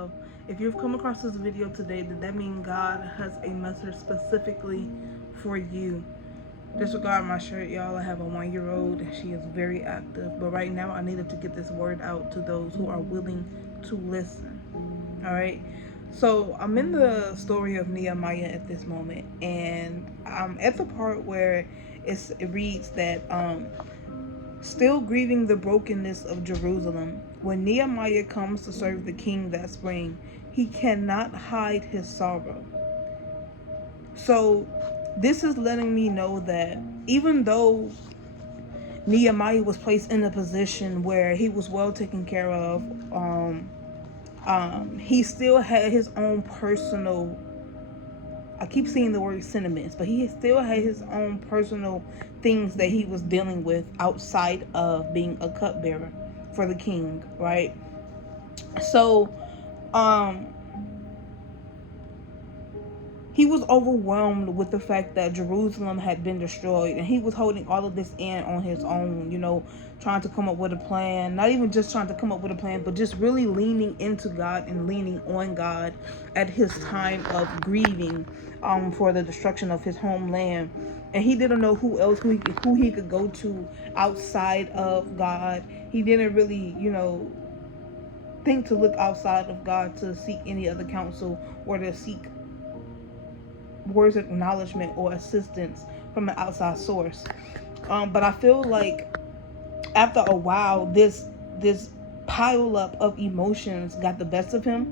love. If you've come across this video today, then that means God has a message specifically for you. Disregard my shirt, y'all. I have a 1-year-old and she is very active. But right now, I needed to get this word out to those who are willing to listen. All right. So I'm in the story of Nehemiah at this moment, and I'm at the part where it reads that still grieving the brokenness of Jerusalem, when Nehemiah comes to serve the king that spring, he cannot hide his sorrow. So this is letting me know that even though Nehemiah was placed in a position where he was well taken care of, he still had his own personal, I keep seeing the word sentiments, but he still had his own personal things that he was dealing with outside of being a cupbearer for the king, right? So he was overwhelmed with the fact that Jerusalem had been destroyed, and he was holding all of this in on his own, trying to come up with a plan. Not even just trying to come up with a plan, but just really leaning into God and leaning on God at his time of grieving for the destruction of his homeland. And he didn't know who he could go to outside of God. He didn't really, think to look outside of God to seek any other counsel or to seek words of acknowledgement or assistance from an outside source. But I feel like after a while, this pile up of emotions got the best of him.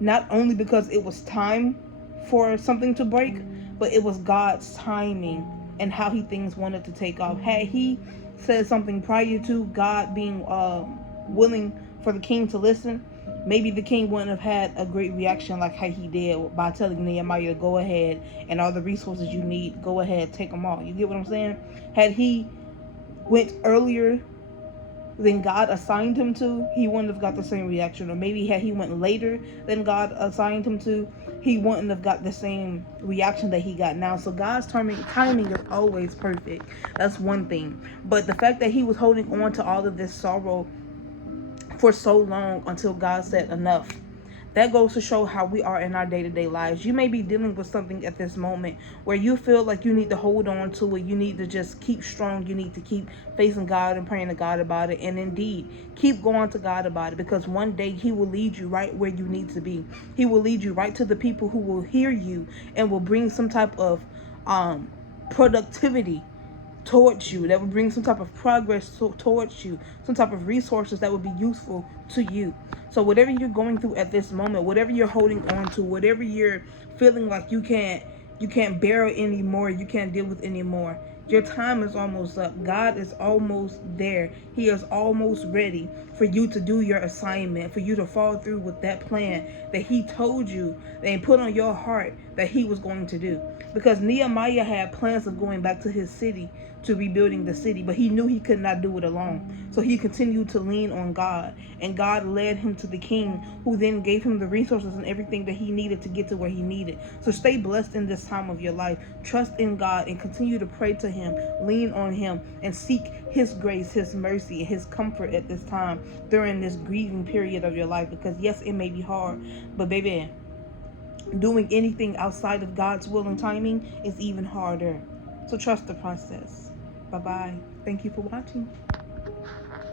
Not only because it was time for something to break, but it was God's timing and how he things wanted to take off. Had he said something prior to God being willing for the king to listen, maybe the king wouldn't have had a great reaction like how he did by telling Nehemiah to go ahead and all the resources you need, go ahead, take them all. You get what I'm saying? Had he went earlier than God assigned him to, he wouldn't have got the same reaction. Or maybe had he went later than God assigned him to, he wouldn't have got the same reaction that he got now. So God's timing is always perfect. That's one thing. But the fact that he was holding on to all of this sorrow for so long until God said enough, that goes to show how we are in our day-to-day lives. You may be dealing with something at this moment where you feel like you need to hold on to it. You need to just keep strong. You need to keep facing God and praying to God about it. And indeed, keep going to God about it, because one day he will lead you right where you need to be. He will lead you right to the people who will hear you and will bring some type of productivity towards you, that would bring some type of progress towards you, some type of resources that would be useful to you. So whatever you're going through at this moment, whatever you're holding on to, whatever you're feeling like you can't bear it anymore, you can't deal with anymore, your time is almost up. God is almost there. He is almost ready for you to do your assignment, for you to follow through with that plan that he told you and put on your heart that he was going to do. Because Nehemiah had plans of going back to his city, to rebuilding the city, but he knew he could not do it alone. So he continued to lean on God, and God led him to the king, who then gave him the resources and everything that he needed to get to where he needed. So stay blessed in this time of your life. Trust in God and continue to pray to him, lean on him, and seek his grace, his mercy, and his comfort at this time during this grieving period of your life. Because yes, it may be hard, but baby, doing anything outside of God's will and timing is even harder. So trust the process. Bye-bye. Thank you for watching.